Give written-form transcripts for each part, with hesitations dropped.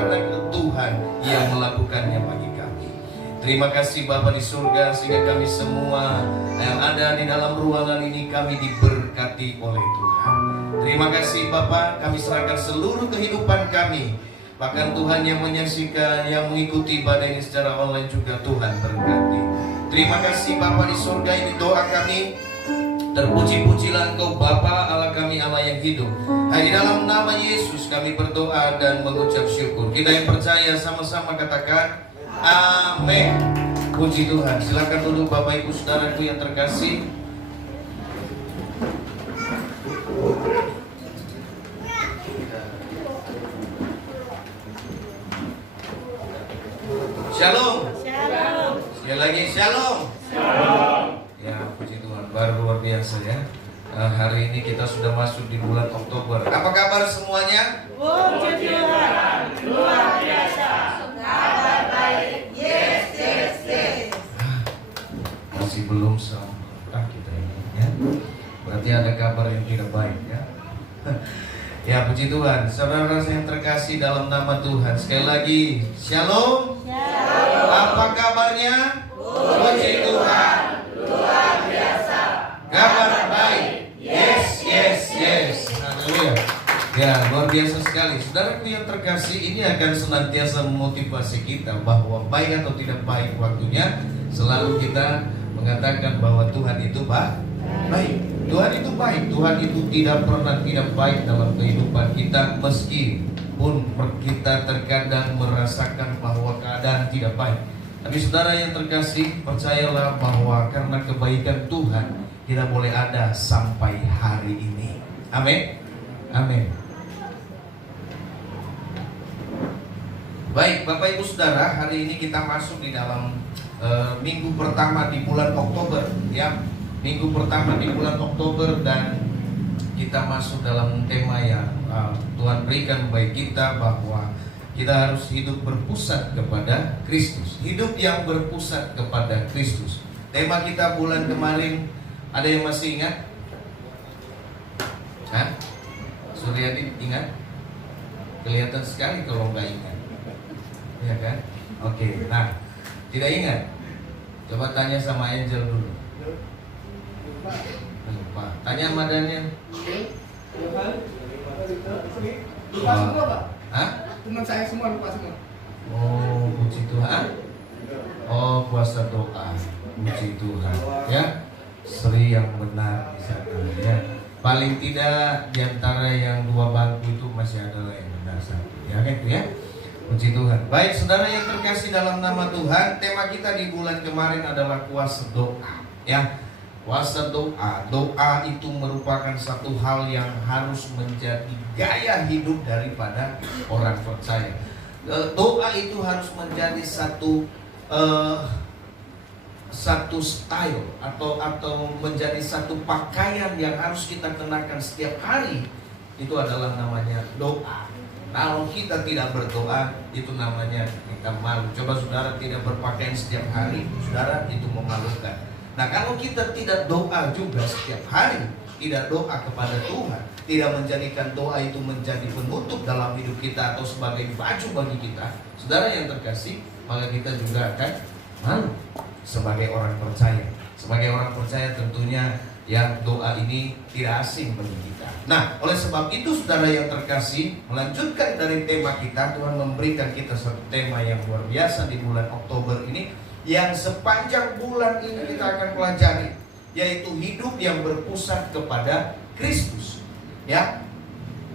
karena Tuhan yang melakukannya bagi kami. Terima kasih Bapa di surga, sehingga kami semua yang ada di dalam ruangan ini kami diberkati oleh Tuhan. Terima kasih Bapa, kami serahkan seluruh kehidupan kami. Bahkan Tuhan yang menyaksikan, yang mengikuti ibadah ini secara online juga Tuhan berkati. Terima kasih Bapa di surga, ini doa kami. Terpuji-pujilah Engkau Bapa, Allah kami, Allah yang hidup. Di dalam nama Yesus kami berdoa dan mengucap syukur. Kita yang percaya sama-sama katakan amin. Puji Tuhan. Silakan duduk Bapak Ibu Saudaraku yang terkasih. Shalom. Shalom. Sekali lagi shalom. Shalom. Ya, puji Tuhan, baru luar biasa ya. Hari ini kita sudah masuk di bulan Oktober. Apa kabar semuanya? Puji Tuhan, luar biasa. Kabar baik. Yes, yes, yes. Masih belum sempurna kita ini ya. Berarti ada kabar yang tidak baik ya. Ya, puji Tuhan. Saudara-saudara yang terkasih dalam nama Tuhan, sekali lagi shalom. Shalom. Apa kabarnya? Puji Tuhan, luar biasa. kabar baik. Yes, yes, yes. Haleluya. Ya, luar biasa sekali. Saudaraku yang terkasih, ini akan senantiasa memotivasi kita bahwa baik atau tidak baik waktunya, selalu kita mengatakan bahwa Tuhan itu baik. Tuhan itu baik. Tuhan itu tidak pernah tidak baik dalam kehidupan kita, meskipun kita terkadang merasakan bahwa keadaan tidak baik. Tapi saudara yang terkasih, percayalah bahwa karena kebaikan Tuhan tidak boleh ada sampai hari ini. Amin. Amin. Baik, Bapak Ibu Saudara, hari ini kita masuk di dalam minggu pertama di bulan Oktober ya. Minggu pertama di bulan Oktober, dan kita masuk dalam tema yang Tuhan berikan bagi kita, bahwa kita harus hidup berpusat kepada Kristus. Hidup yang berpusat kepada Kristus. Tema kita bulan kemarin, ada yang masih ingat? Hah? Suryadi ingat? Kelihatan sekali kalau nggak ingat. Ya kan? Oke, nah, tidak ingat? Coba tanya sama Angel dulu. Lupa. Tanya sama Daniel. Lupa semua Pak. Hah? Teman saya semua lupa semua. Oh, puji Tuhan. Oh, puasa doa. Puji Tuhan. Ya, Sri yang benar di sana. Ya. Paling tidak di antara yang dua bangku itu masih ada yang benar satu. Ya, gitu ya. Puji Tuhan. Baik, saudara yang terkasih dalam nama Tuhan, tema kita di bulan kemarin adalah kuasa doa. Ya. Kuasa doa. Doa itu merupakan satu hal yang harus menjadi gaya hidup daripada orang percaya. Doa itu harus menjadi satu style atau menjadi satu pakaian yang harus kita kenakan setiap hari. Itu adalah namanya doa. Kalau kita tidak berdoa, itu namanya kita malu. Coba saudara tidak berpakaian setiap hari, saudara, itu memalukan. Nah, kalau kita tidak doa juga setiap hari, tidak doa kepada Tuhan, tidak menjadikan doa itu menjadi penutup dalam hidup kita atau sebagai baju bagi kita, saudara yang terkasih, maka kita juga akan malu sebagai orang percaya. Sebagai orang percaya tentunya ya doa ini tidak asing bagi kita. Nah, oleh sebab itu saudara yang terkasih, melanjutkan dari tema kita, Tuhan memberikan kita satu tema yang luar biasa di bulan Oktober ini, yang sepanjang bulan ini kita akan pelajari, yaitu hidup yang berpusat kepada Kristus. Ya,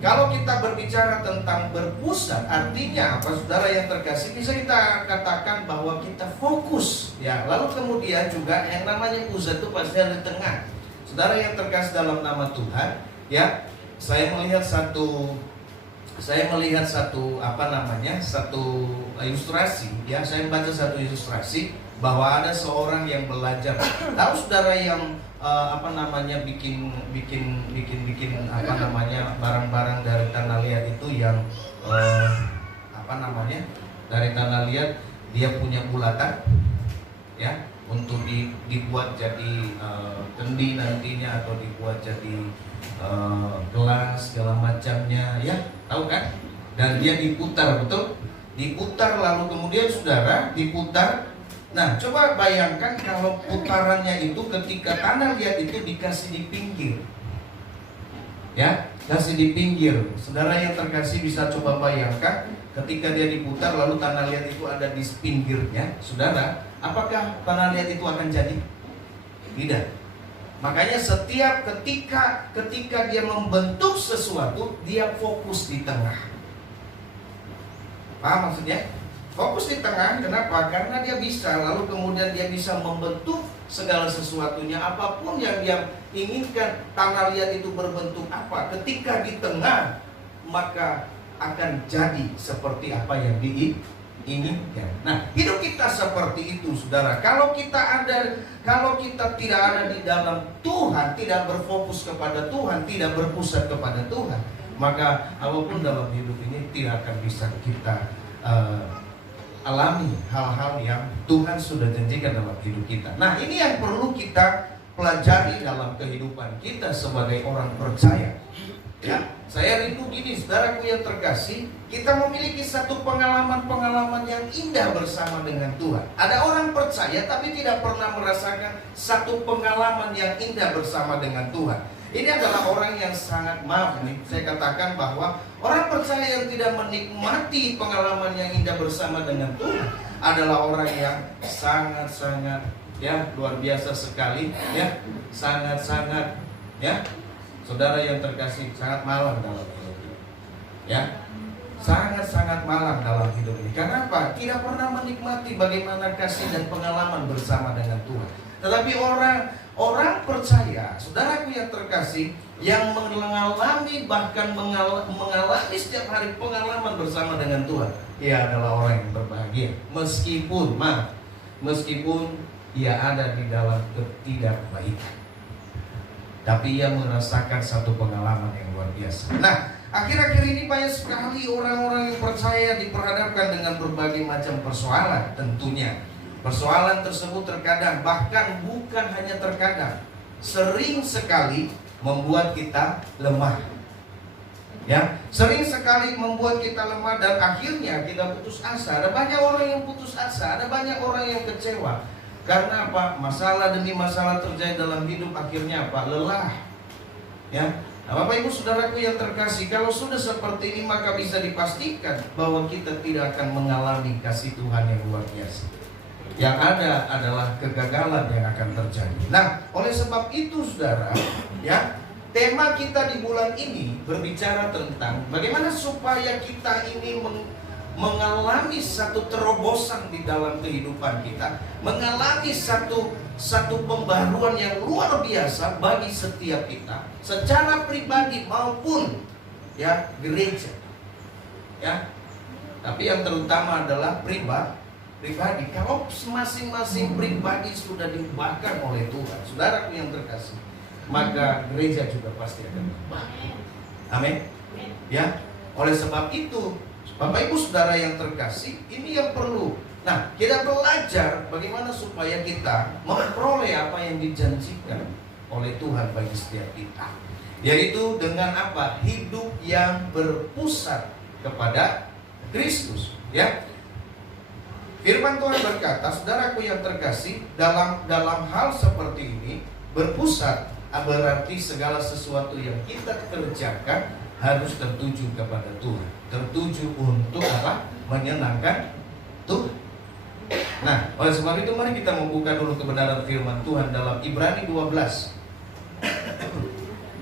kalau kita berbicara tentang berpusat, artinya apa, saudara yang terkasih? Bisa kita katakan bahwa kita fokus, ya. Lalu kemudian juga yang namanya pusat itu pasti ada di tengah. Saudara yang terkasih dalam nama Tuhan, ya, saya melihat satu satu ilustrasi, ya. Saya baca satu ilustrasi bahwa ada seorang yang belajar. Tahu saudara yang bikin barang-barang dari tanah liat itu yang dari tanah liat, dia punya bulatan, ya, untuk dibuat jadi kendi nantinya, atau dibuat jadi gelas segala macamnya, ya, tahu kan? Dan dia diputar, betul? diputar lalu kemudian saudara diputar. Nah, coba bayangkan kalau putarannya itu ketika tanah liat itu dikasih di pinggir. Ya, kasih di pinggir. Saudara yang terkasih bisa coba bayangkan ketika dia diputar lalu tanah liat itu ada di pinggirnya. Saudara, apakah tanah liat itu akan jadi? Tidak. Makanya setiap ketika dia membentuk sesuatu, dia fokus di tengah. Paham maksudnya? Fokus di tengah, kenapa? Karena dia bisa, lalu kemudian dia bisa membentuk segala sesuatunya. Apapun yang dia inginkan, tanah liat itu berbentuk apa, ketika di tengah, maka akan jadi seperti apa yang diinginkan. Nah, hidup kita seperti itu, saudara. Kalau kita tidak ada di dalam Tuhan, tidak berfokus kepada Tuhan, tidak berpusat kepada Tuhan, maka apapun dalam hidup ini tidak akan bisa kita alami hal-hal yang Tuhan sudah janjikan dalam hidup kita. Nah, ini yang perlu kita pelajari dalam kehidupan kita sebagai orang percaya. Ya, saya rindu gini, saudaraku yang terkasih, kita memiliki satu pengalaman-pengalaman yang indah bersama dengan Tuhan. Ada orang percaya tapi tidak pernah merasakan satu pengalaman yang indah bersama dengan Tuhan. Ini adalah orang yang sangat, maaf nih, saya katakan bahwa orang percaya yang tidak menikmati pengalaman yang indah bersama dengan Tuhan adalah orang yang sangat-sangat, ya, luar biasa sekali, ya, sangat-sangat, ya, saudara yang terkasih, sangat malang dalam hidup ini, ya, sangat-sangat malang dalam hidup ini. Karena apa? Tidak pernah menikmati bagaimana kasih dan pengalaman bersama dengan Tuhan. Tetapi orang percaya, saudaraku yang terkasih, yang mengalami bahkan mengalami setiap hari pengalaman bersama dengan Tuhan, ia adalah orang yang berbahagia. Meskipun ia ada di dalam ketidakbaikan, tapi ia merasakan satu pengalaman yang luar biasa. Nah, akhir-akhir ini banyak sekali orang-orang yang percaya diperhadapkan dengan berbagai macam persoalan tentunya. Persoalan tersebut terkadang, bahkan bukan hanya terkadang, sering sekali membuat kita lemah. Ya, sering sekali membuat kita lemah dan akhirnya kita putus asa. Ada banyak orang yang putus asa, ada banyak orang yang kecewa. Karena apa? Masalah demi masalah terjadi dalam hidup, akhirnya apa? Lelah. Ya. Nah, Bapak Ibu Saudaraku yang terkasih, kalau sudah seperti ini maka bisa dipastikan bahwa kita tidak akan mengalami kasih Tuhan yang luar biasa. Yang ada adalah kegagalan yang akan terjadi. Nah, oleh sebab itu saudara, ya, tema kita di bulan ini berbicara tentang bagaimana supaya kita ini mengalami satu terobosan di dalam kehidupan kita, mengalami satu pembaruan yang luar biasa bagi setiap kita, secara pribadi maupun, ya, gereja. Ya. Tapi yang terutama adalah pribadi. Kalau masing-masing pribadi sudah diubahkan oleh Tuhan, saudaraku yang terkasih, maka gereja juga pasti akan berubah. Amin. Ya, oleh sebab itu, Bapak Ibu Saudara yang terkasih, ini yang perlu. Nah, kita belajar bagaimana supaya kita memperoleh apa yang dijanjikan oleh Tuhan bagi setiap kita, yaitu dengan apa? Hidup yang berpusat kepada Kristus. Ya. Firman Tuhan berkata, saudaraku yang terkasih, dalam hal seperti ini berpusat berarti segala sesuatu yang kita kerjakan harus tertuju kepada Tuhan, tertuju untuk apa? Menyenangkan Tuhan. Nah, oleh sebab itu mari kita membuka dulu kebenaran firman Tuhan dalam Ibrani 12.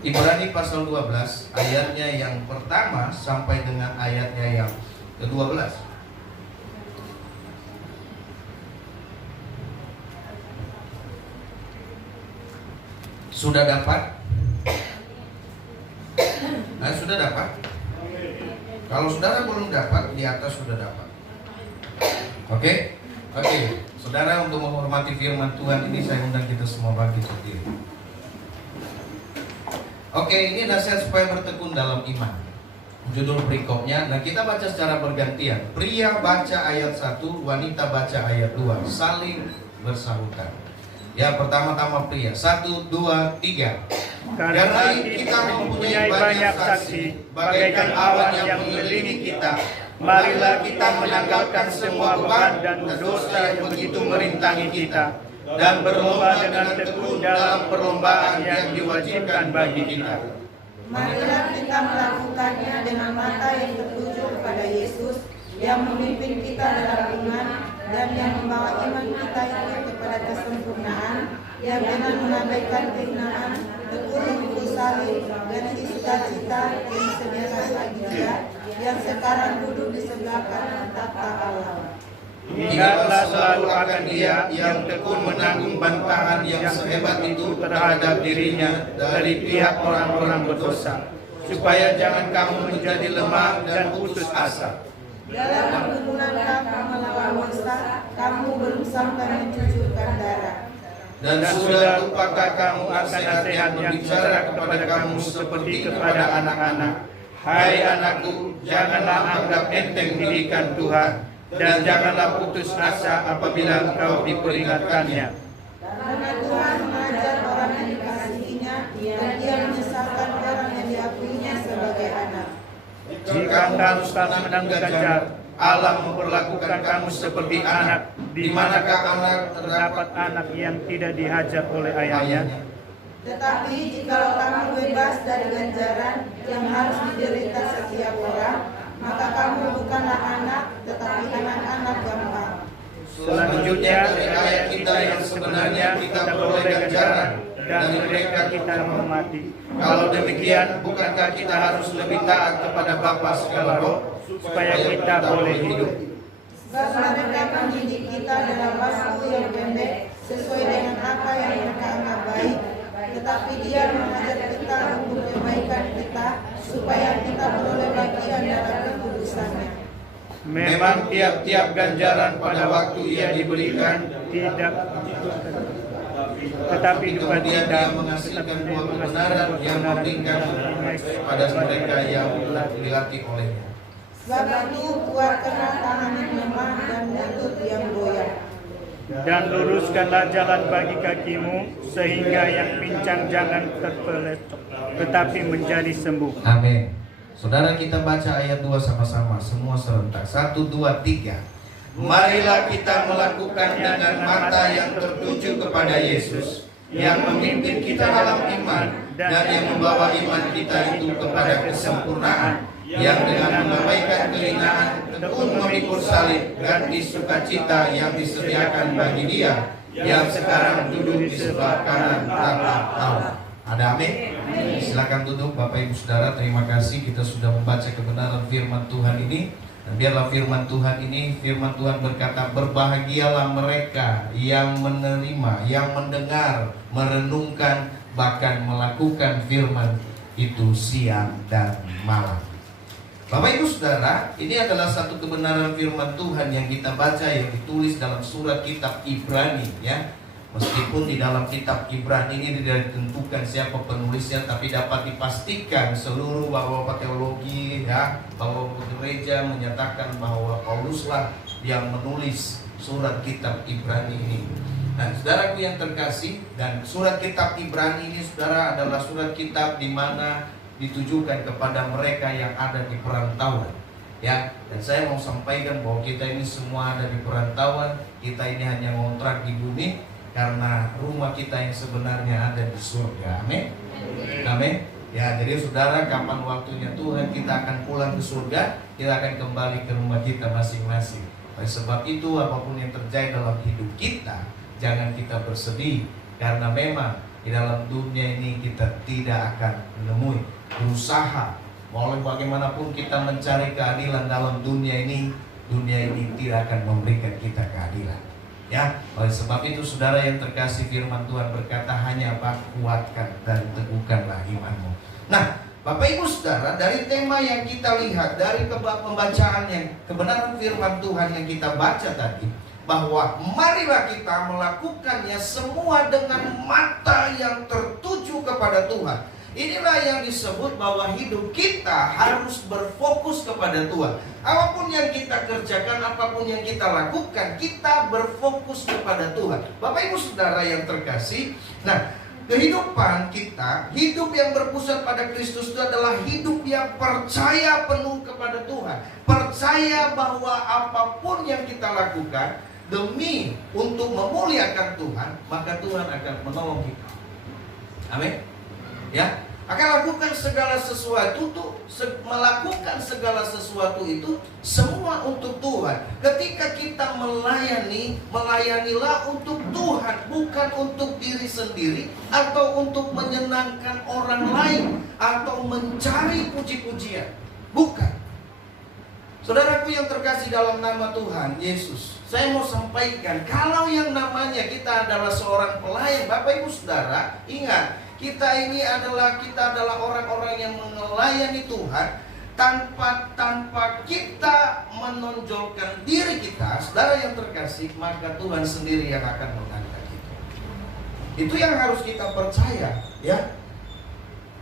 Ibrani pasal 12 ayatnya yang pertama sampai dengan ayatnya yang ke-12. Sudah dapat? Nah, sudah dapat? Kalau saudara belum dapat, di atas sudah dapat. Oke? Oke. Saudara, untuk menghormati firman Tuhan ini, saya undang kita semua bangkit berdiri. Oke, ini nasihat supaya bertekun dalam iman. Judul berikutnya, nah kita baca secara bergantian. Pria baca ayat 1, wanita baca ayat 2. Saling bersahutan. Ya, pertama-tama pria. 1, 2, 3. Karena kita mempunyai banyak saksi, bagaikan awan yang mengelilingi kita, Marilah kita menanggalkan semua beban dan dosa yang begitu merintangi kita, dan berlomba dengan tekun dalam perlombaan yang diwajibkan bagi kita. Marilah kita melakukannya dengan mata yang tertuju kepada Yesus, yang memimpin kita dalam iman dan yang membawa iman kita itu kepada kesempurnaan, yang dengan mengabaikan kehinaan tekun memikul salib dan cita-cita yang disediakan bagi Dia, yang sekarang duduk di sebelah kanan tahta Allah. Ingatlah selalu akan Dia yang tekun menanggung bantahan yang sehebat itu terhadap dirinya dari pihak orang-orang berdosa, supaya jangan kamu menjadi lemah dan putus asa. Dalam pergumulan kamu melawan monster, kamu belum sampai mencucurkan darah. Dan sudah lupakah kamu nasihat yang berbicara kepada kamu seperti kepada anak-anak? Hai anakku, janganlah anggap enteng didikan Tuhan, dan janganlah putus asa apabila engkau diperingatkannya. Karena Tuhan mengajar orang yang dikasihinya, dan Dia menyesatkan orang yang diakuinya sebagai anak. Jika kamu telah menang ganjar, Allah memperlakukan kamu seperti anak. Di manakah anak terdapat anak yang tidak dihajar oleh ayahnya? Tetapi jikalau kamu bebas dari ganjaran yang harus diderita setiap orang, maka kamu bukanlah anak, tetapi anak-anak gampang. Selanjutnya dari ayat kita yang sebenarnya kita beroleh ganjaran, dan mereka kita menghormati. Kalau demikian, bukankah kita harus lebih taat kepada Bapa segala roh, supaya kita boleh hidup? Sebab mereka mendidik kita dalam waktu yang pendek, sesuai dengan apa yang mereka anggap baik, tetapi Dia mengajar kita untuk kebaikan kita, supaya kita beroleh bagian dalam kekudusannya. Memang tiap-tiap ganjaran pada waktu ia diberikan tidak, tetapi juga Dia tidak menghasilkan buah kebenaran yang memberikan pada mereka yang dilatih olehnya. Sebab itu kuatkanlah tangan yang lemah dan lutut yang goyah. dan luruskanlah jalan bagi kakimu, sehingga yang pincang jangan terpelecok, tetapi menjadi sembuh. Amin. Saudara, kita baca ayat 2 sama-sama, semua serentak. 1, 2, 3. Marilah kita melakukan dengan mata yang tertuju kepada Yesus, yang memimpin kita dalam iman, dan yang membawa iman kita itu kepada kesempurnaan, yang dengan mengabaikan kehinaan tekun memikul salib ganti sukacita yang disediakan bagi Dia, yang sekarang duduk di sebelah kanan tahta Allah. Ada amin? Silakan duduk Bapak Ibu Saudara. Terima kasih kita sudah membaca kebenaran firman Tuhan ini. Dan biarlah firman Tuhan ini, firman Tuhan berkata, berbahagialah mereka yang menerima, yang mendengar, merenungkan, bahkan melakukan firman itu siang dan malam. Bapak Ibu Saudara, ini adalah satu kebenaran firman Tuhan yang kita baca, yang ditulis dalam surat kitab Ibrani, ya. Meskipun di dalam kitab Ibrani ini tidak ditentukan siapa penulisnya, tapi dapat dipastikan seluruh bapak-bapak teologi, ya, bapak-bapak gereja menyatakan bahwa Pauluslah yang menulis surat kitab Ibrani ini. Nah, saudaraku yang terkasih, dan surat kitab Ibrani ini, saudara, adalah surat kitab di mana ditujukan kepada mereka yang ada di perantauan, ya. Dan saya mau sampaikan bahwa kita ini semua ada di perantauan, kita ini hanya ngontrak di bumi, karena rumah kita yang sebenarnya ada di surga. Amin. Amin. Ya, jadi saudara, kapan waktunya Tuhan kita akan pulang ke surga, kita akan kembali ke rumah kita masing-masing. Oleh sebab itu, apapun yang terjadi dalam hidup kita, jangan kita bersedih, karena memang di dalam dunia ini kita tidak akan menemui. Berusaha, walau bagaimanapun kita mencari keadilan dalam dunia ini tidak akan memberikan kita keadilan. Ya, oleh sebab itu saudara yang terkasih, firman Tuhan berkata, hanya apa? Kuatkan dan teguhkanlah imanmu. Nah, Bapak Ibu Saudara, dari tema yang kita lihat, dari pembacaan yang kebenaran firman Tuhan yang kita baca tadi, bahwa marilah kita melakukannya semua dengan mata yang tertuju kepada Tuhan. Inilah yang disebut bahwa hidup kita harus berfokus kepada Tuhan. Apapun yang kita kerjakan, apapun yang kita lakukan, kita berfokus kepada Tuhan. Bapak Ibu Saudara yang terkasih, nah, kehidupan kita, hidup yang berpusat pada Kristus itu adalah hidup yang percaya penuh kepada Tuhan. Percaya bahwa apapun yang kita lakukan demi untuk memuliakan Tuhan, maka Tuhan akan menolong kita. Amin. Ya, akan lakukan segala sesuatu tuh, melakukan segala sesuatu itu semua untuk Tuhan. Ketika kita melayanilah untuk Tuhan, bukan untuk diri sendiri atau untuk menyenangkan orang lain atau mencari puji-pujian. Bukan. Saudaraku yang terkasih dalam nama Tuhan Yesus, saya mau sampaikan, kalau yang namanya kita adalah seorang pelayan, Bapak Ibu Saudara, ingat, kita adalah orang-orang yang melayani Tuhan tanpa kita menonjolkan diri kita, saudara yang terkasih, maka Tuhan sendiri yang akan mengangkat kita. Itu yang harus kita percaya, ya.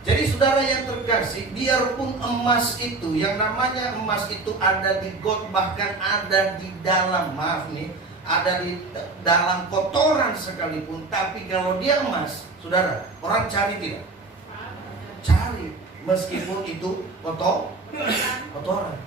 Jadi saudara yang terkasih, biarpun emas itu, yang namanya emas itu ada di got, bahkan ada di dalam, ada di dalam kotoran sekalipun, tapi kalau dia emas, saudara, orang cari tidak? Cari, meskipun itu kotoran.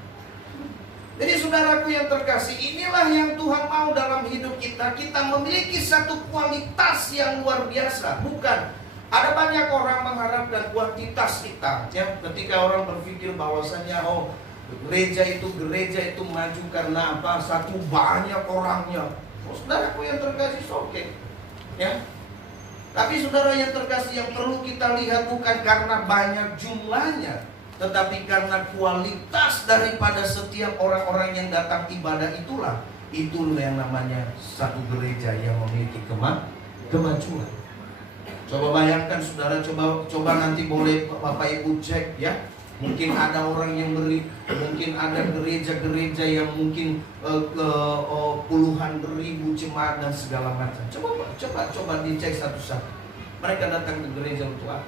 Jadi saudaraku yang terkasih, inilah yang Tuhan mau dalam hidup kita. Kita memiliki satu kualitas yang luar biasa. Bukan, ada banyak orang mengharapkan kuantitas kita, ya. Ketika orang berpikir bahwasannya, gereja itu maju karena apa? Satu, banyak orangnya. Saudaraku yang terkasih, oke, ya. Tapi saudara yang terkasih, yang perlu kita lihat bukan karena banyak jumlahnya, tetapi karena kualitas daripada setiap orang-orang yang datang ibadah itulah yang namanya satu gereja yang memiliki kemajuan. Coba bayangkan saudara, coba nanti boleh Bapak Ibu cek, ya. Mungkin ada orang yang mungkin ada gereja-gereja yang mungkin puluhan ribu jemaat dan segala macam. Coba dicek satu-satu. Mereka datang ke gereja untuk apa?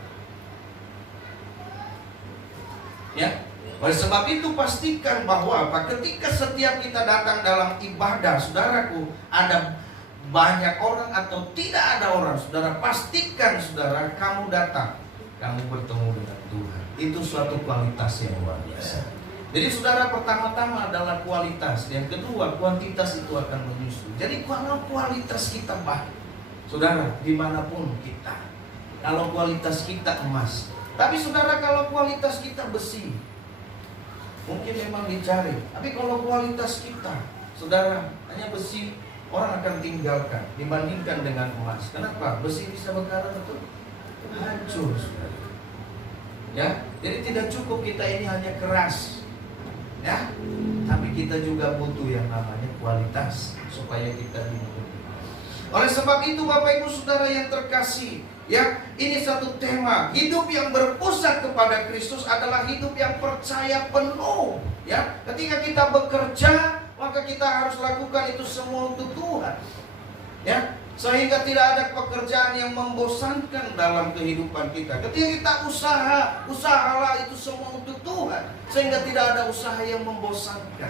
Ya. Oleh sebab itu pastikan bahwa apa? Ketika setiap kita datang dalam ibadah, saudaraku, ada banyak orang atau tidak ada orang, saudara, pastikan saudara kamu datang, kamu bertemu dengan Tuhan. Itu suatu kualitas yang luar biasa. Jadi saudara, pertama-tama adalah kualitas. Yang kedua, kuantitas itu akan menyusul. Jadi kalau kualitas kita baik, saudara, dimanapun kita, kalau kualitas kita emas, tapi saudara, kalau kualitas kita besi, mungkin memang dicari. Tapi kalau kualitas kita, saudara, hanya besi, orang akan tinggalkan dibandingkan dengan emas. Kenapa? Besi bisa berkarat betul, hancur, saudara. Ya, jadi tidak cukup kita ini hanya keras, ya, tapi kita juga butuh yang namanya kualitas supaya kita dimuliakan. Oleh sebab itu, Bapak Ibu Saudara yang terkasih, ya, ini satu tema. Hidup yang berpusat kepada Kristus adalah hidup yang percaya penuh, ya. Ketika kita bekerja, maka kita harus lakukan itu semua untuk Tuhan, ya. Sehingga tidak ada pekerjaan yang membosankan dalam kehidupan kita. Ketika kita usahalah itu semua untuk Tuhan, sehingga tidak ada usaha yang membosankan.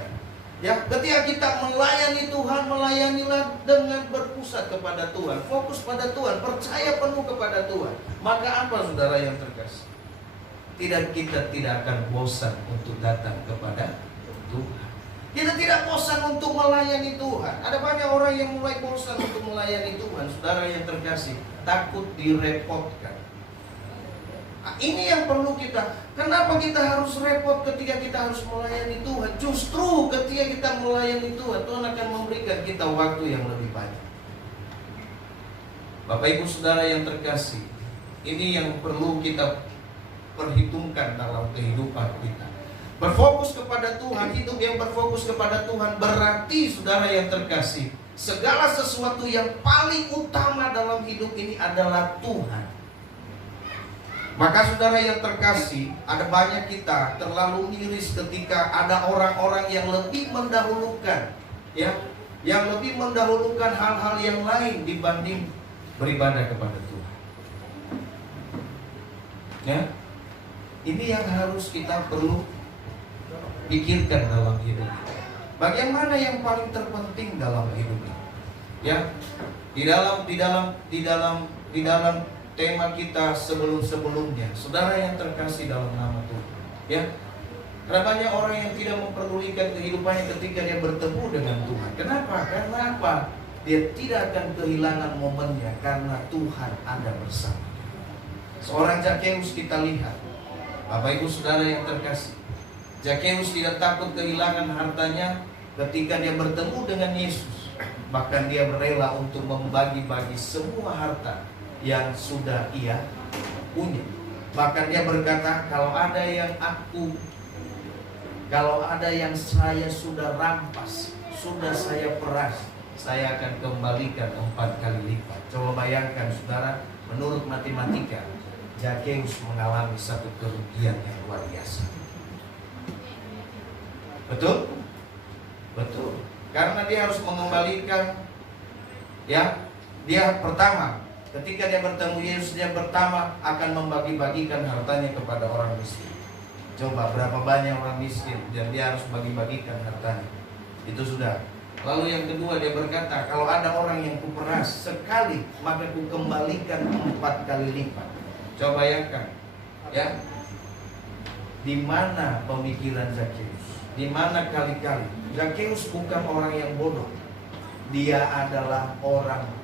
Ya, ketika kita melayani Tuhan, melayanilah dengan berpusat kepada Tuhan, fokus pada Tuhan, percaya penuh kepada Tuhan. Maka apa saudara yang terkasih? Kita tidak akan bosan untuk datang kepada Tuhan. Kita tidak bosan untuk melayani Tuhan. Ada banyak orang yang mulai bosan untuk melayani Tuhan. Saudara yang terkasih, takut direpotkan. Nah, ini yang perlu kita. Kenapa kita harus repot ketika kita harus melayani Tuhan? Justru ketika kita melayani Tuhan, Tuhan akan memberikan kita waktu yang lebih banyak. Bapak Ibu Saudara yang terkasih, ini yang perlu kita perhitungkan dalam kehidupan kita. Berfokus kepada Tuhan, hidup yang berfokus kepada Tuhan berarti saudara yang terkasih, segala sesuatu yang paling utama dalam hidup ini adalah Tuhan. Maka saudara yang terkasih, ada banyak kita terlalu miris ketika ada orang-orang yang lebih mendahulukan, ya, yang lebih mendahulukan hal-hal yang lain dibanding beribadah kepada Tuhan. Ya, ini yang harus kita perlu pikirkan dalam hidup. Bagaimana yang paling terpenting dalam hidup ini? Ya, di dalam tema kita sebelum-sebelumnya. Saudara yang terkasih dalam nama Tuhan, ya. Karena banyak orang yang tidak memperdulikan kehidupannya ketika dia bertemu dengan Tuhan. Kenapa? Karena apa? Dia tidak akan kehilangan momennya karena Tuhan ada bersama. Seorang Zakheus kita lihat, Bapak Ibu Saudara yang terkasih, Zakheus tidak takut kehilangan hartanya ketika dia bertemu dengan Yesus. Bahkan dia rela untuk membagi-bagi semua harta yang sudah ia punya. Bahkan dia berkata, kalau ada yang saya sudah rampas, sudah saya peras, saya akan kembalikan 4 kali lipat. Coba bayangkan saudara, menurut matematika, Zakheus mengalami satu kerugian yang luar biasa. Betul? Betul. Karena dia harus mengembalikan, ya, dia pertama, ketika dia bertemu Yesus, dia pertama akan membagi-bagikan hartanya kepada orang miskin. Coba berapa banyak orang miskin dan dia harus bagi-bagikan hartanya. Itu sudah. Lalu yang kedua dia berkata, kalau ada orang yang kuperas sekali, maka kukembalikan 4 kali lipat. Coba bayangkan, ya, di mana pemikiran Zakheus? Di mana kali-kali? Zakheus bukan orang yang bodoh. Dia adalah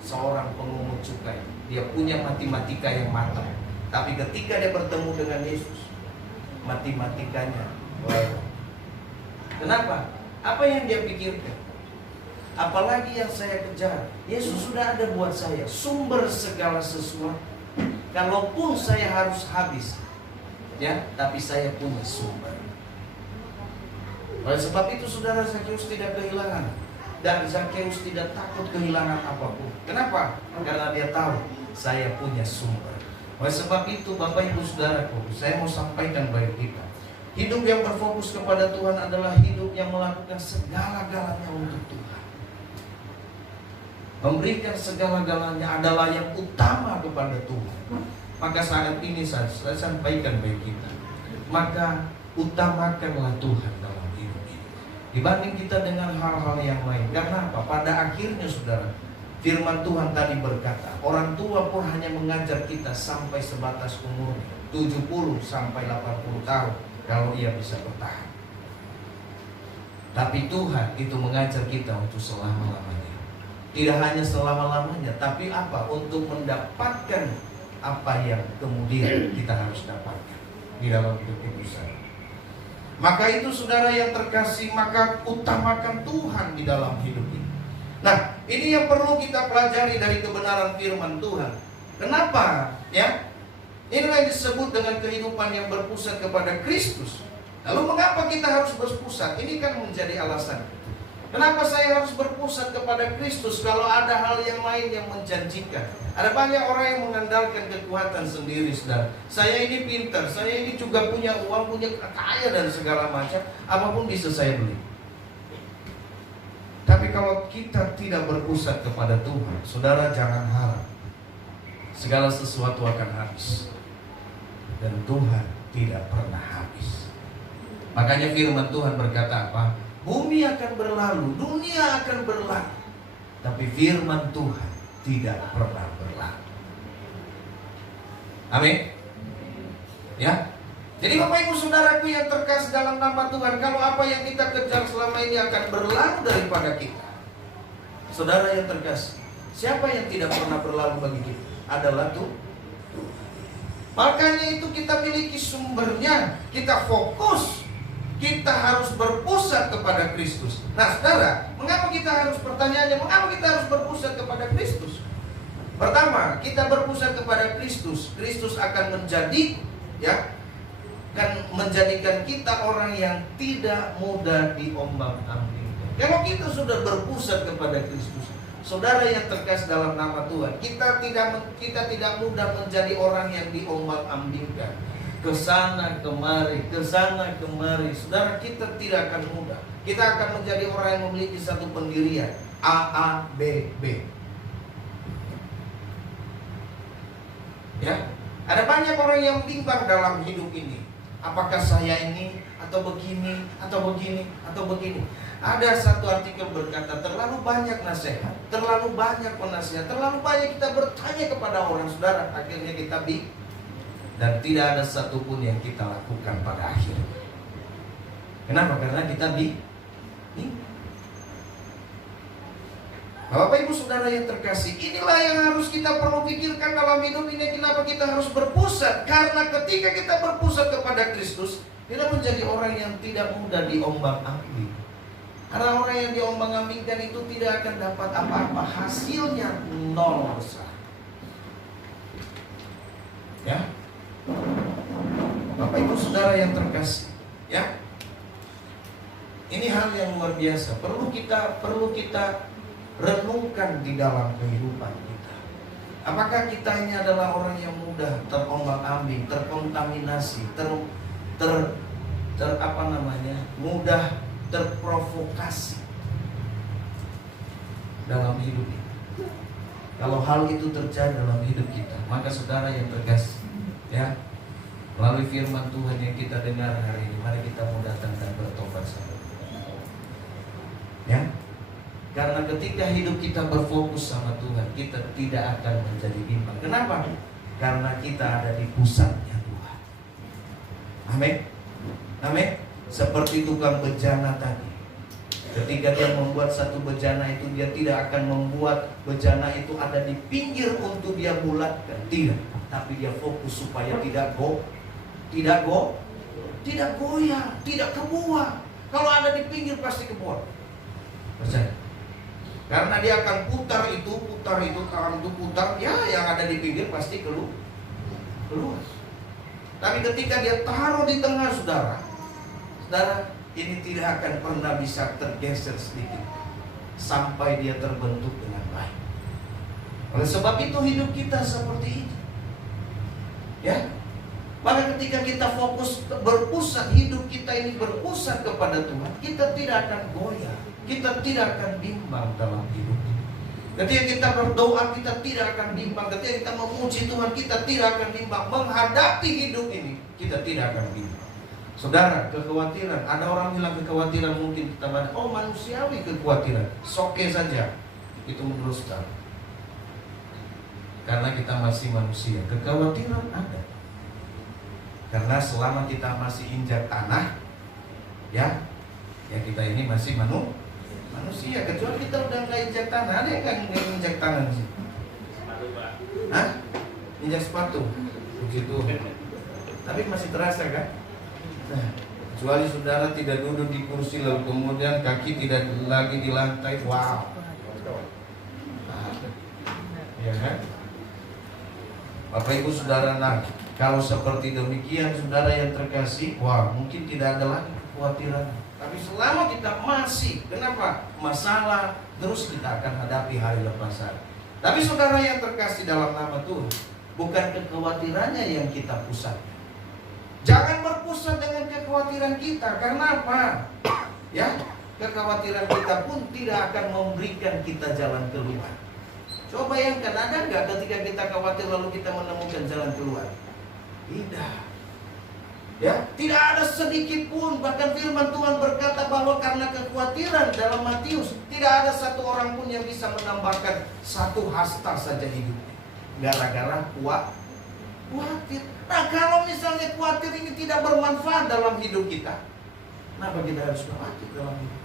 seorang pemungut cukai. Dia punya matematika yang matang. Tapi ketika dia bertemu dengan Yesus, matematikanya wow. Kenapa? Apa yang dia pikirkan? Apalagi yang saya kejar? Yesus sudah ada buat saya, sumber segala sesuatu. Kalaupun saya harus habis, ya, tapi saya punya sumber. Oleh sebab itu saudara, Zakheus tidak kehilangan. Dan Zakheus tidak takut kehilangan apapun. Kenapa? Karena dia tahu saya punya sumber. Oleh sebab itu Bapak Ibu Saudaraku, saya mau sampaikan bagi kita, hidup yang berfokus kepada Tuhan adalah hidup yang melakukan segala-galanya untuk Tuhan. Memberikan segala-galanya adalah yang utama kepada Tuhan. Maka saat ini saya sampaikan bagi kita, maka utamakanlah Tuhan dalam hidup ini dibanding kita dengan hal-hal yang lain. Karena apa? Pada akhirnya saudara, firman Tuhan tadi berkata, orang tua pun hanya mengajar kita sampai sebatas umur 70 sampai 80 tahun kalau ia bisa bertahan. Tapi Tuhan itu mengajar kita untuk selama-lamanya. Tidak hanya selama-lamanya, tapi apa? Untuk mendapatkan apa yang kemudian kita harus dapatkan di dalam hidup kita. Maka itu saudara yang terkasih, maka utamakan Tuhan di dalam hidup ini. Nah, ini yang perlu kita pelajari dari kebenaran firman Tuhan. Kenapa? Ya, inilah yang disebut dengan kehidupan yang berpusat kepada Kristus. Lalu mengapa kita harus berpusat? Ini kan menjadi alasan. Kenapa saya harus berpusat kepada Kristus kalau ada hal yang lain yang menjanjikan? Ada banyak orang yang mengandalkan kekuatan sendiri, saudara. Saya ini pintar, saya ini juga punya uang, punya kaya dan segala macam. Apapun bisa saya beli. Tapi kalau kita tidak berpusat kepada Tuhan, saudara jangan harap segala sesuatu akan habis. Dan Tuhan tidak pernah habis. Makanya firman Tuhan berkata apa? Bumi akan berlalu, dunia akan berlalu, tapi firman Tuhan tidak pernah berlalu. Amin. Ya. Jadi Bapak Ibu Saudaraku yang terkasih dalam nama Tuhan, kalau apa yang kita kejar selama ini akan berlalu daripada kita, saudara yang terkasih, siapa yang tidak pernah berlalu bagi kita? Adalah Tuhan. Makanya itu kita miliki sumbernya, kita fokus. Kita harus berpusat kepada Kristus. Nah saudara, mengapa kita harus, pertanyaannya, mengapa kita harus berpusat kepada Kristus? Pertama, kita berpusat kepada Kristus. Kristus akan menjadi, ya, akan menjadikan kita orang yang tidak mudah diombang-ambingkan. Kalau kita sudah berpusat kepada Kristus, saudara yang terkasih dalam nama Tuhan, kita tidak mudah menjadi orang yang diombang-ambingkan. Kesana kemari, kesana kemari. Saudara, kita tidak akan mudah. Kita akan menjadi orang yang memiliki satu pendirian, A, B, B. Ya, ada banyak orang yang bimbang dalam hidup ini. Apakah saya ini atau begini atau begini atau begini? Ada satu artikel berkata terlalu banyak nasihat, terlalu banyak penasihat, terlalu banyak kita bertanya kepada orang, saudara, akhirnya kita dan tidak ada satupun yang kita lakukan pada akhirnya. Kenapa? Karena kita Bapak Ibu Saudara yang terkasih, inilah yang harus kita perlu pikirkan dalam hidup ini. Kenapa kita harus berpusat? Karena ketika kita berpusat kepada Kristus, kita menjadi orang yang tidak mudah diombang-ambing. Karena orang yang diombang-ambingkan itu tidak akan dapat apa-apa, hasilnya nol besar. Ya, Bapak Ibu Saudara yang terkasih, ya, ini hal yang luar biasa. Perlu kita renungkan di dalam kehidupan kita. Apakah kita ini adalah orang yang mudah terombang-ambing, terkontaminasi, mudah terprovokasi dalam hidup ini? Kalau hal itu terjadi dalam hidup kita, maka saudara yang terkasih, ya, melalui firman Tuhan yang kita dengar hari ini, mari kita mau datang dan bertobat sama Tuhan. Ya, karena ketika hidup kita berfokus sama Tuhan, kita tidak akan menjadi bimbang. Kenapa? Karena kita ada di pusatnya Tuhan. Amin. Amin. Seperti tukang bejana tadi, ketika dia membuat satu bejana itu, dia tidak akan membuat bejana itu ada di pinggir untuk dia bulatkan, tidak. Tapi dia fokus supaya tidak goyah, tidak kebuah. Kalau ada di pinggir pasti kebuah. Percaya? Karena dia akan putar itu, tangan itu putar, ya yang ada di pinggir pasti keluar. Tapi ketika dia taruh di tengah, saudara, ini tidak akan pernah bisa tergeser sedikit sampai dia terbentuk dengan baik. Oleh sebab itu hidup kita seperti ini. Ya, maka ketika kita fokus berpusat, hidup kita ini berpusat kepada Tuhan, kita tidak akan goyah, kita tidak akan bimbang dalam hidup ini. Ketika kita berdoa, kita tidak akan bimbang. Ketika kita memuji Tuhan, kita tidak akan bimbang. Menghadapi hidup ini, kita tidak akan bimbang. Saudara, kekhawatiran, ada orang bilang kekhawatiran mungkin kita manusiawi kekhawatiran, soke saja. Itu menurut saudara. Karena kita masih manusia, kekhawatiran ada. Karena selama kita masih injak tanah, ya kita ini masih manusia. Kecuali kita udah nggak injak tanah, ada yang nggak injak tangan sih? Hah? Injak sepatu, begitu. Tapi masih terasa kan? Nah, kecuali saudara tidak duduk di kursi lalu kemudian kaki tidak lagi di lantai, wow. Ya kan? Bapak Ibu Saudara, kalau seperti demikian saudara yang terkasih, wah mungkin tidak ada lagi kekhawatiran. Tapi selama kita masih, kenapa? Masalah, terus kita akan hadapi hari lepas hari. Tapi saudara yang terkasih dalam nama Tuhan, bukan kekhawatirannya yang kita pusat. Jangan berpusat dengan kekhawatiran kita. Karena apa? Ya, kekhawatiran kita pun tidak akan memberikan kita jalan keluar. Coba bayangkan, ada nggak ketika kita khawatir lalu kita menemukan jalan keluar? Tidak. Ya, tidak ada sedikit pun. Bahkan firman Tuhan berkata bahwa karena kekhawatiran dalam Matius, tidak ada satu orang pun yang bisa menambahkan satu hasta saja hidupnya. Gara-gara khawatir. Nah, kalau misalnya khawatir ini tidak bermanfaat dalam hidup kita, kenapa kita harus khawatir dalam hidup?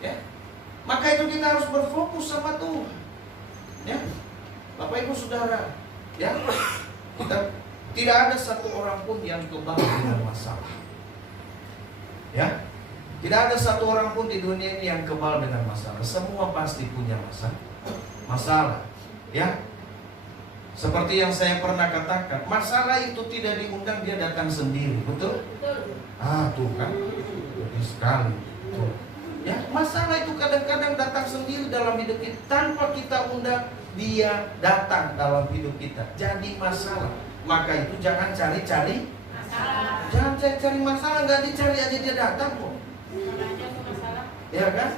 Ya, maka itu kita harus berfokus sama Tuhan. Ya, Bapak Ibu Saudara, ya, kita tidak ada satu orang pun yang kebal dengan masalah. Ya, tidak ada satu orang pun di dunia ini yang kebal dengan masalah. Semua pasti punya masalah. Ya, seperti yang saya pernah katakan, masalah itu tidak diundang, dia datang sendiri, betul? Tuh kan, lebih sekali. Tuh. Ya, masalah itu kadang-kadang datang sendiri dalam hidup kita tanpa kita undang, dia datang dalam hidup kita. Jadi masalah. Maka itu jangan cari-cari masalah. Jangan cari-cari masalah, nggak dicari aja dia datang kok. Ya kan?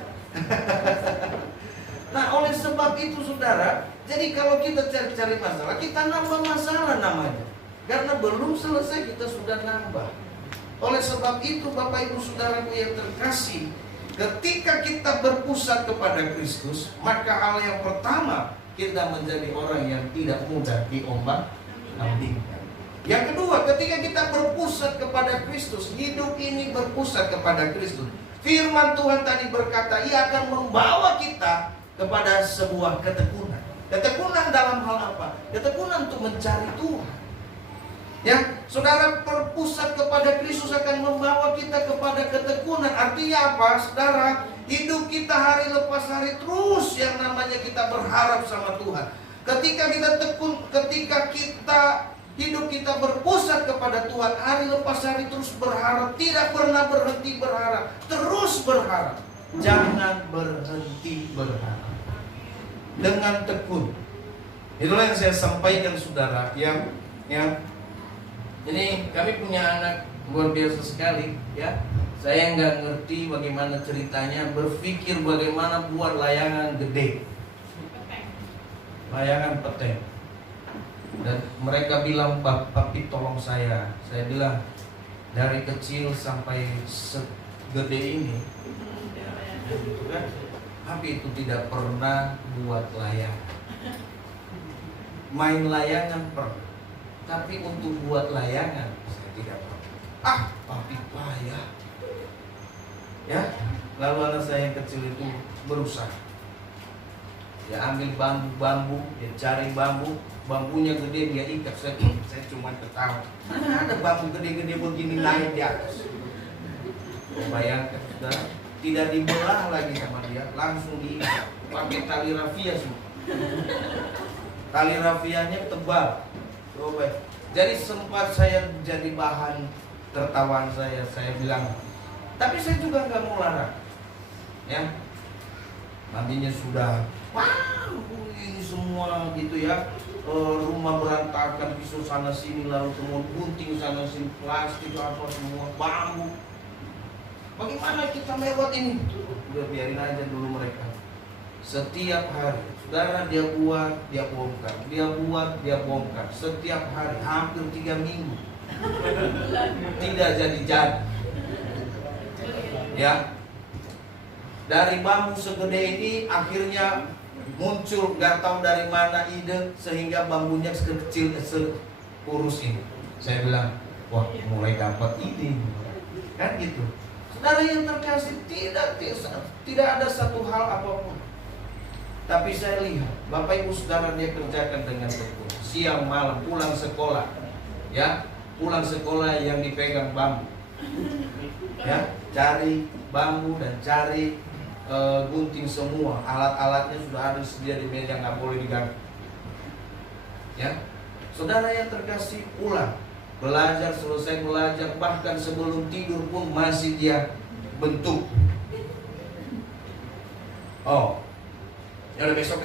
Nah, oleh sebab itu saudara, jadi kalau kita cari-cari masalah, kita nambah masalah namanya. Karena belum selesai kita sudah nambah. Oleh sebab itu Bapak Ibu Saudaraku yang terkasih, ketika kita berpusat kepada Kristus, maka hal yang pertama, kita menjadi orang yang tidak mudah diombang-ambingkan. Yang kedua, ketika kita berpusat kepada Kristus, hidup ini berpusat kepada Kristus. Firman Tuhan tadi berkata, Ia akan membawa kita kepada sebuah ketekunan. Ketekunan dalam hal apa? Ketekunan untuk mencari Tuhan. Ya, saudara, berpusat kepada Kristus akan membawa kita kepada ketekunan. Artinya apa, saudara? Hidup kita hari lepas hari terus yang namanya kita berharap sama Tuhan. Ketika kita tekun, ketika hidup kita berpusat kepada Tuhan, hari lepas hari terus berharap, tidak pernah berhenti berharap, terus berharap. Jangan berhenti berharap. Dengan tekun. Itulah yang saya sampaikan, saudara, yang ini kami punya anak luar biasa sekali, ya. Saya nggak ngerti bagaimana ceritanya, berpikir bagaimana buat layangan gede, layangan peteng. Dan mereka bilang, papi tolong saya. Saya bilang, dari kecil sampai segede ini, gitu kan, papi itu tidak pernah buat layangan. Main layangan pernah, tapi untuk buat layangan saya tidak pernah. Papi payah. Ya, lalu anak saya yang kecil itu berusaha. Ya, ambil bambu, dia cari bambunya gede, dia ikat. Saya cuma ketawa. Mana ada bambu gede-gede begini naik di atas. Bayangkan, saudara, tidak dibelah lagi sama dia, langsung diikat pakai tali rafia semua. Tali rafianya tebal. Coba. Jadi sempat saya jadi bahan tertawaan saya bilang, tapi saya juga nggak mau larang, ya. Nantinya sudah, wow, ini semua gitu ya, rumah berantakan, pisau sana sini, lalu kemudian gunting sana sini, plastik apa semua, bambu. Bagaimana kita lewat ini? Udah biarin aja dulu mereka. Setiap hari, saudara, dia buat, dia bongkar, dia buat, dia bongkar. Setiap hari, hampir 3 minggu. Tidak jadi. Ya, dari bambu segede ini akhirnya muncul, gak tahu dari mana ide, sehingga bambunya sekecil sekurus ini. Saya bilang, wah, mulai dapat ide, kan gitu. Saudara yang terkasih, tidak ada satu hal apapun. Tapi saya lihat, Bapak Ibu Saudara, dia kerjakan dengan tekun. Siang malam pulang sekolah, ya, pulang sekolah yang dipegang bambu, ya, cari bambu dan cari gunting semua. Alat-alatnya sudah ada sedia di meja, nggak boleh diganggu. Ya, saudara yang terkasih, pulang belajar, selesai belajar, bahkan sebelum tidur pun masih dia bentuk. Oh, ya udah besok.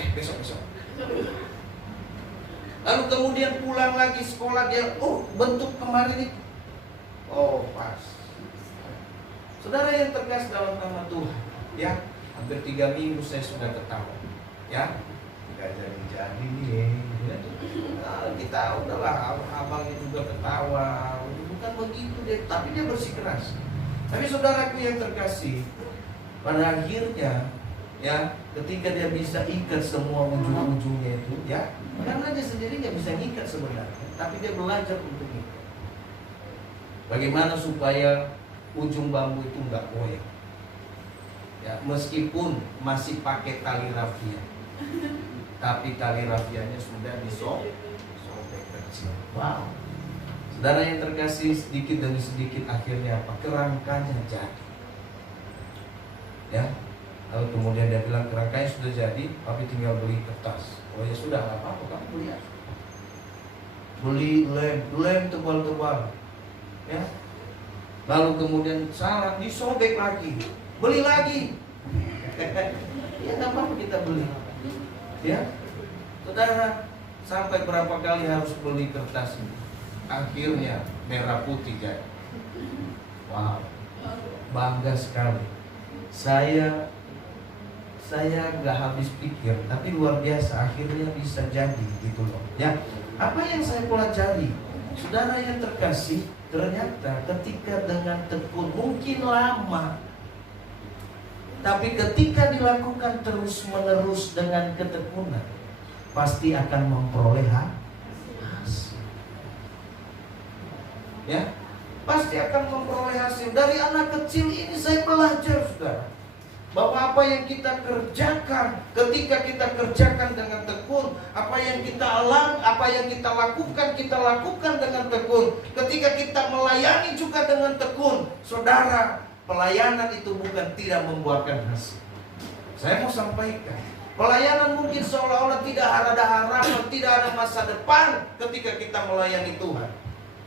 Lalu kemudian pulang lagi sekolah, dia bentuk kemarin itu. Oh, pas. Saudara yang terkasih dalam nama Tuhan, ya, hampir 3 minggu saya sudah ketawa, ya, tidak jadi nih. Kita udahlah, abangnya juga ketawa, bukan begitu deh, tapi dia bersikeras. Tapi saudaraku yang terkasih, pada akhirnya, ya, ketika dia bisa ikat semua ujung-ujungnya itu, ya, karena dia sendiri nggak bisa ngikat sebenarnya, tapi dia belajar untuk itu. Bagaimana supaya ujung bambu itu nggak goyang, ya, meskipun masih pakai tali rafia, tapi tali rafianya sudah disobek kecil. Wow, saudara yang terkasih, sedikit demi sedikit akhirnya apa? Kerangkanya jadi, ya. Lalu kemudian dia bilang, kerangkanya sudah jadi, tapi tinggal beli kertas. Oh ya sudah, nggak apa-apa, kamu beli aja. Beli lem tebal-tebal, ya. Lalu kemudian salah, disobek lagi, beli lagi. Ya nggak apa-apa, kita beli, ya. Saudara, sampai berapa kali harus beli kertas ini? Akhirnya merah putih jadi. Wow, bangga sekali. Saya nggak habis pikir, tapi luar biasa, akhirnya bisa jadi gitu loh. Ya, apa yang saya pelajari? Saudara yang terkasih, ternyata ketika dengan tekun mungkin lama, tapi ketika dilakukan terus-menerus dengan ketekunan, pasti akan memperoleh hasil. Ya, pasti akan memperoleh hasil. Dari anak kecil ini saya belajar, saudara, bahwa apa yang kita kerjakan, ketika kita kerjakan dengan tekun, apa yang kita alami, apa yang kita lakukan dengan tekun. Ketika kita melayani juga dengan tekun, saudara, pelayanan itu bukan tidak membuahkan hasil. Saya mau sampaikan, pelayanan mungkin seolah-olah tidak ada harapan, tidak ada masa depan ketika kita melayani Tuhan.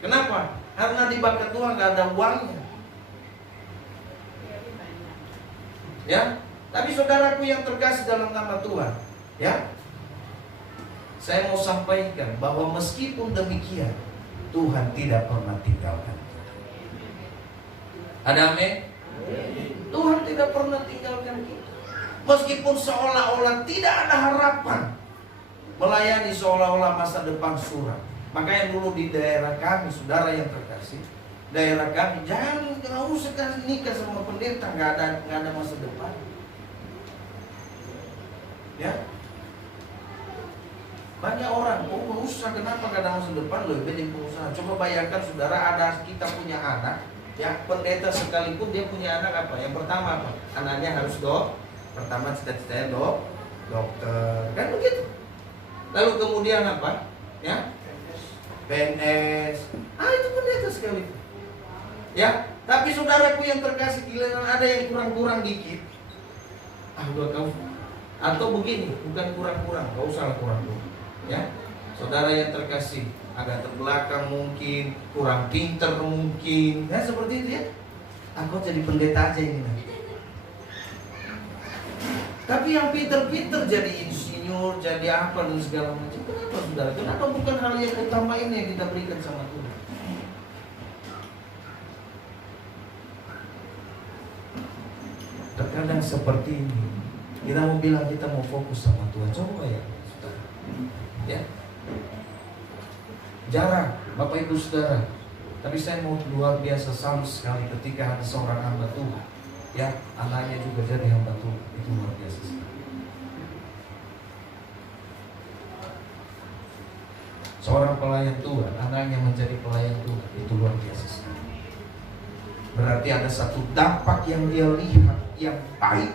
Kenapa? Karena di bakat Tuhan nggak ada uangnya. Ya, tapi saudaraku yang terkasih dalam nama Tuhan, ya, saya mau sampaikan bahwa meskipun demikian, Tuhan tidak pernah tinggalkan kita. Ada amin? Tuhan tidak pernah tinggalkan kita. Meskipun seolah-olah tidak ada harapan, melayani seolah-olah masa depan suram. Makanya dulu di daerah kami, saudara yang terkasih, daerah kami, jangan usah nikah sama pendeta, nggak ada masa depan. Ya, banyak orang, pengusaha kenapa nggak ada masa depan? Loh, jadi pengusaha. Coba bayangkan, saudara, ada kita punya anak, ya, pendeta sekalipun dia punya anak apa? Yang pertama apa? Anaknya harus pertama cita-citanya dokter, kan begitu. Lalu kemudian apa? Ya, PNS. Itu pendeta sekali. Ya, tapi saudaraku yang terkasih, giliran ada yang kurang-kurang dikit, kau atau begini, bukan kurang-kurang, gak usah kurang-kurang. Ya, saudara yang terkasih, agak terbelakang mungkin, kurang pinter mungkin, ya seperti itu ya. Aku jadi pendeta aja ini. Tapi yang pinter-pinter jadi insinyur, jadi apa dan segala macam. Kenapa saudara? Kenapa bukan hal yang utama ini yang kita berikan sama Tuhan? Terkadang seperti ini, kita mau bilang kita mau fokus sama Tuhan. Coba ya, saudara. Ya, jarang, Bapak Ibu Saudara. Tapi saya mau luar biasa salut sekali ketika ada seorang hamba Tuhan, ya, anaknya juga jadi hamba Tuhan. Itu luar biasa sekali. Seorang pelayan Tuhan, anaknya menjadi pelayan Tuhan, itu luar biasa sekali. Berarti ada satu dampak yang dia lihat yang baik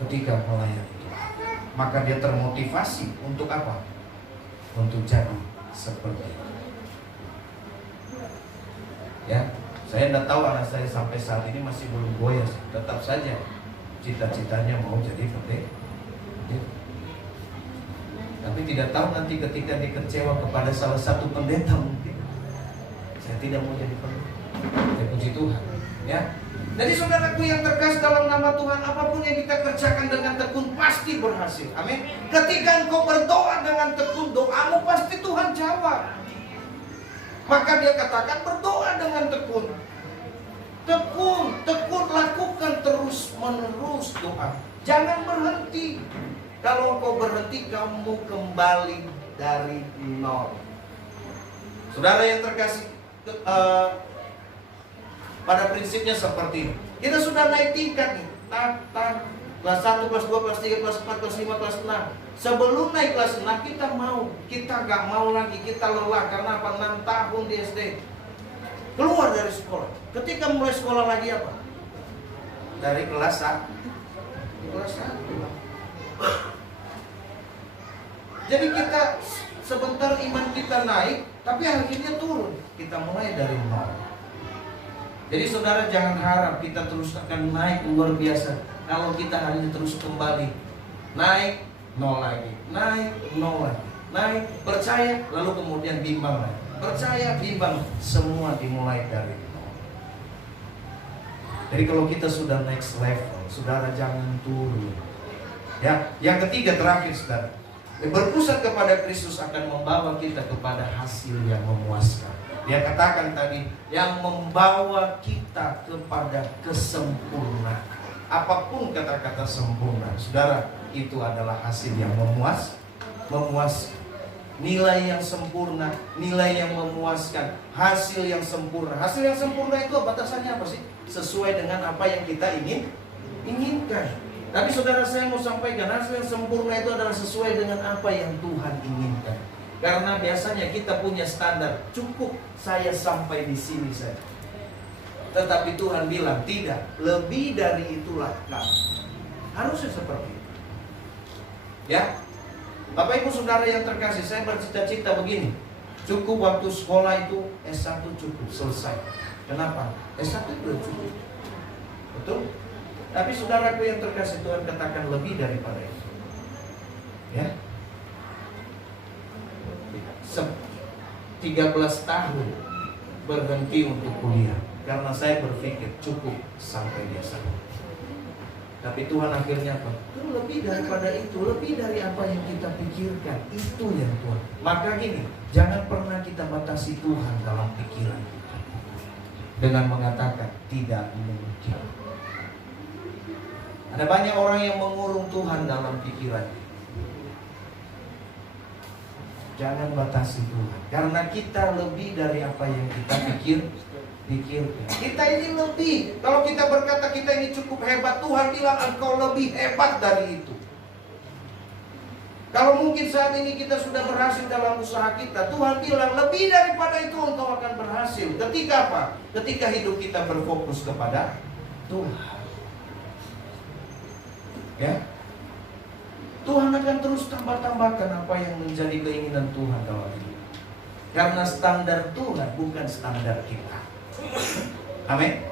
ketika melayani Tuhan. Maka dia termotivasi untuk apa? Untuk jadi seperti itu. Ya, saya tidak tahu anak saya sampai saat ini masih belum goyah. Tetap saja cita-citanya mau jadi pendeta. Tapi tidak tahu nanti ketika dia kecewa kepada salah satu pendeta mungkin. Saya tidak mau jadi pendeta. Saya puji Tuhan. Ya. Jadi saudaraku yang terkasih dalam nama Tuhan, apapun yang kita kerjakan dengan tekun pasti berhasil. Amin. Ketika engkau berdoa dengan tekun, doamu pasti Tuhan jawab. Maka dia katakan berdoa dengan tekun. Tekun lakukan terus menerus doa. Jangan berhenti. Kalau engkau berhenti, kamu kembali dari nol. Saudara yang terkasih, pada prinsipnya seperti ini. Kita sudah naik tingkat nih. Kelas 1, kelas 2, kelas 3, kelas 4, kelas 5, kelas 6. Sebelum naik kelas 6 kita gak mau lagi, kita lelah karena apa? 6 tahun di SD. Keluar dari sekolah. Ketika mulai sekolah lagi apa? Dari kelas 1. Kelas 1. Jadi kita sebentar iman kita naik, tapi akhirnya turun. Kita mulai dari nol. Jadi saudara jangan harap kita terus akan naik luar biasa. Kalau kita hari ini terus kembali naik nol lagi, naik nol lagi, naik percaya lalu kemudian bimbang lagi, percaya bimbang, semua dimulai dari nol. Jadi kalau kita sudah next level, saudara jangan turun. Ya, yang ketiga terakhir saudara, berpusat kepada Kristus akan membawa kita kepada hasil yang memuaskan. Dia katakan tadi, yang membawa kita kepada kesempurnaan. Apapun kata-kata sempurna, saudara, itu adalah hasil yang memuaskan. nilai yang sempurna, nilai yang memuaskan, hasil yang sempurna. Hasil yang sempurna itu batasannya apa sih? Sesuai dengan apa yang kita inginkan. Tapi saudara, saya mau sampaikan, hasil yang sempurna itu adalah sesuai dengan apa yang Tuhan inginkan. Karena biasanya kita punya standar, cukup saya sampai di sini saja. Tetapi Tuhan bilang tidak, lebih dari itulah kamu. Harusnya seperti itu. Ya, Bapak Ibu Saudara yang terkasih, saya bercita-cita begini. Cukup waktu sekolah itu S1 cukup, selesai. Kenapa? S1 itu cukup. Betul? Tapi saudaraku yang terkasih, Tuhan katakan lebih daripada itu. Ya. 13 tahun berhenti untuk kuliah karena saya berpikir cukup sampai dia sana. Tapi Tuhan akhirnya apa? Itu lebih daripada itu, lebih dari apa yang kita pikirkan. Itu yang Tuhan. Maka gini, jangan pernah kita batasi Tuhan dalam pikiran kita dengan mengatakan tidak mungkin. Ada banyak orang yang mengurung Tuhan dalam pikiran. Jangan batasi Tuhan, karena kita lebih dari apa yang kita pikirkan. Kita ini lebih. Kalau kita berkata kita ini cukup hebat, Tuhan bilang engkau lebih hebat dari itu. Kalau mungkin saat ini kita sudah berhasil dalam usaha kita, Tuhan bilang lebih daripada itu engkau akan berhasil. Ketika apa? Ketika hidup kita berfokus kepada Tuhan. Ya, Tuhan akan terus tambah-tambahkan apa yang menjadi keinginan Tuhan dalam hidup. Karena standar Tuhan bukan standar kita. Amin.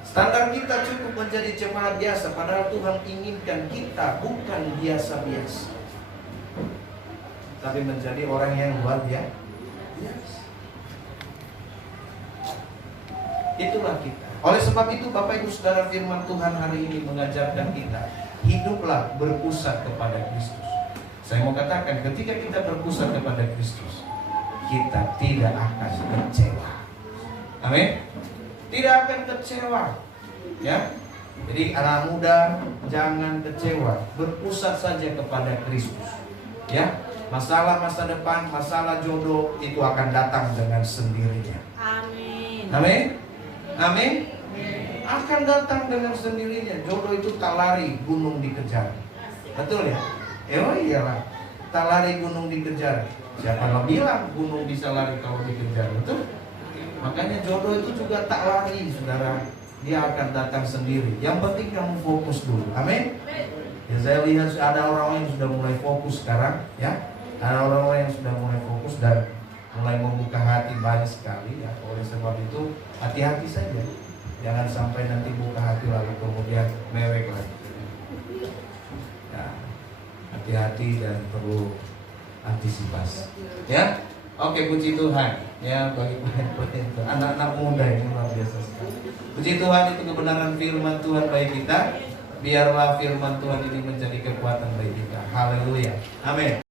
Standar kita cukup menjadi jemaat biasa, padahal Tuhan inginkan kita bukan biasa-biasa, tapi menjadi orang yang luar biasa. Itulah kita. Oleh sebab itu Bapak Ibu Saudara, firman Tuhan hari ini mengajarkan kita, hiduplah berpusat kepada Kristus. Saya mau katakan, ketika kita berpusat kepada Kristus, kita tidak akan kecewa. Amin. Tidak akan kecewa. Ya. Jadi anak muda jangan kecewa, berpusat saja kepada Kristus. Ya. Masalah masa depan, masalah jodoh itu akan datang dengan sendirinya. Amin. Amin. Amin. Akan datang dengan sendirinya. Jodoh itu tak lari, gunung dikejar. Betul ya? Oh iyalah, tak lari gunung dikejar. Siapa yang bilang gunung bisa lari kalau dikejar? Betul? Makanya jodoh itu juga tak lari, saudara. Dia akan datang sendiri. Yang penting kamu fokus dulu. Amin. Ya, saya lihat ada orang-orang yang sudah mulai fokus sekarang, ya. Ada orang-orang yang sudah mulai fokus dan mulai membuka hati banyak sekali, ya. Oleh sebab itu hati-hati saja. Jangan sampai nanti buka hati lalu kemudian mewek lagi. Ya, hati-hati dan perlu antisipasi. Ya, oke, puji Tuhan. Ya, bagi anak-anak muda ini luar biasa sekali. Puji Tuhan, itu kebenaran firman Tuhan bagi kita. Biarlah firman Tuhan ini menjadi kekuatan bagi kita. Haleluya. Amin.